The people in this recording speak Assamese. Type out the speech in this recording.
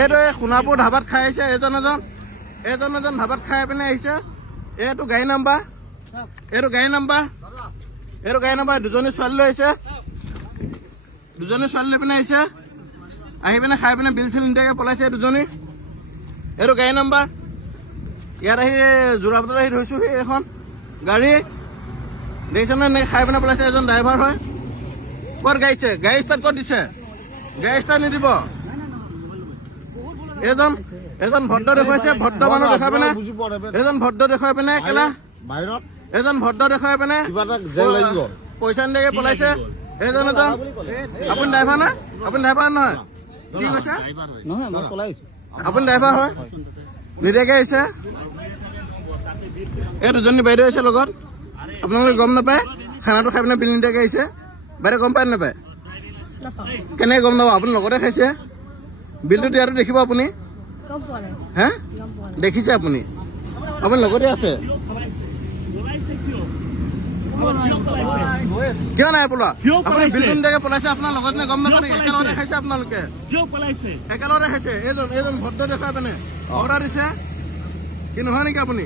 এইটো এই সোণাপুৰ ধাবাত খাই আহিছে এজন ধাবাত খাই পিনে আহিছে। এইটো গাড়ী নাম্বাৰ, এইটো গাড়ী নাম্বাৰ দুজনী ছোৱালী লৈ আহিছে, লৈ পিনে আহিছে। আহি পিনে খাই পিনে বিল চিল নিদিয়াকৈ পলাইছে দুজনী। এইটো গাড়ী নাম্বাৰ। ইয়াত আহি যোৰাবাটত আহি ধৰিছোহি এখন গাড়ী, দেখিছেনে? এনেকৈ খাই পিনে পলাইছে। এজন ড্ৰাইভাৰ হয়। ক'ত গাড়ীছে? গাড়ী ষ্টাৰ্ট ক'ত দিছে? গাড়ী ষ্টাৰ্ট নিদিব। এজন ভদ্ৰ দেখুৱাইছে, ভদ্ৰ মানুহ দেখাই পিনে, এজন ভদ্ৰ দেখুৱাই পিনে কেলা এজন ভদ্ৰ দেখুৱাই পিনে পইচা নিদিয়াকৈ পলাইছে। এজন আপুনি ড্ৰাইভাৰ নে? আপুনি ড্ৰাইভাৰ নহয়? কি কৈছে? আপুনি ড্ৰাইভাৰ হয়? নিদিয়াকৈ আহিছে। এই দুজনী বাইদেউ আহিছে লগত। আপোনালোকে গম নাপায়? খানাটো খাই পিনে বিল নিদিয়াকৈ আহিছে। বাইদেউ গম পায় নাপায়? কেনেকৈ গম নাপাব? আপুনি লগতে খাইছে। বিলটো দিয়াটো দেখিব আপুনি। হে দেখিছে আপুনি? আপুনি লগতে আছে। কিয় নাই পলোৱা? আপুনি বিলটো নিদিয়াকৈ পলাইছে। আপোনাৰ লগত নে গম নাপায় নেকি? একেলগতে খাইছে আপোনালোকে, একেলগতে খাইছে। এইজন ভদ্ৰ দেখুৱাই পিনে অৰ্ডাৰ দিছে। কি নহয় নেকি আপুনি?